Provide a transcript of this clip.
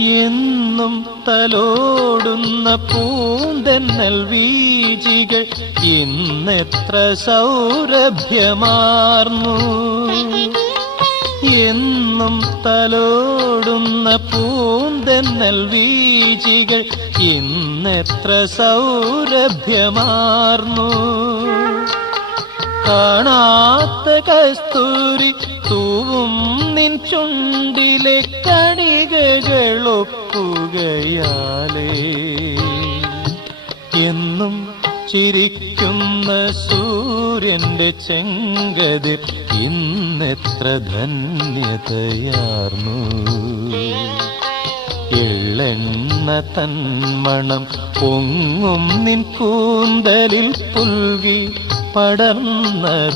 എന്നും തലോടുന്ന പൂന്തെന്നൽ വീചികൾ ഇന്നെത്ര സൗരഭ്യമാർന്നു. എന്നും തലോടുന്ന പൂന്തെന്നൽ വീചികൾ ഇന്നെത്ര സൗരഭ്യമാർന്നു. കാണാത്ത കസ്തൂരി തൂവും നിൻ ചുണ്ടിലെ കണികകളൊപ്പുകയാലേ. എന്നും ചിരിക്കുന്ന സൂര്യന്റെ ചെങ്കതിർ ഇന്നെത്ര ധന്യതയാർന്നു. എള്ളെണ്ണ തന്മണം പൊങ്ങും നിൻ കൂന്തലിൽ പുൽകി പടർന്നതിനാലേ.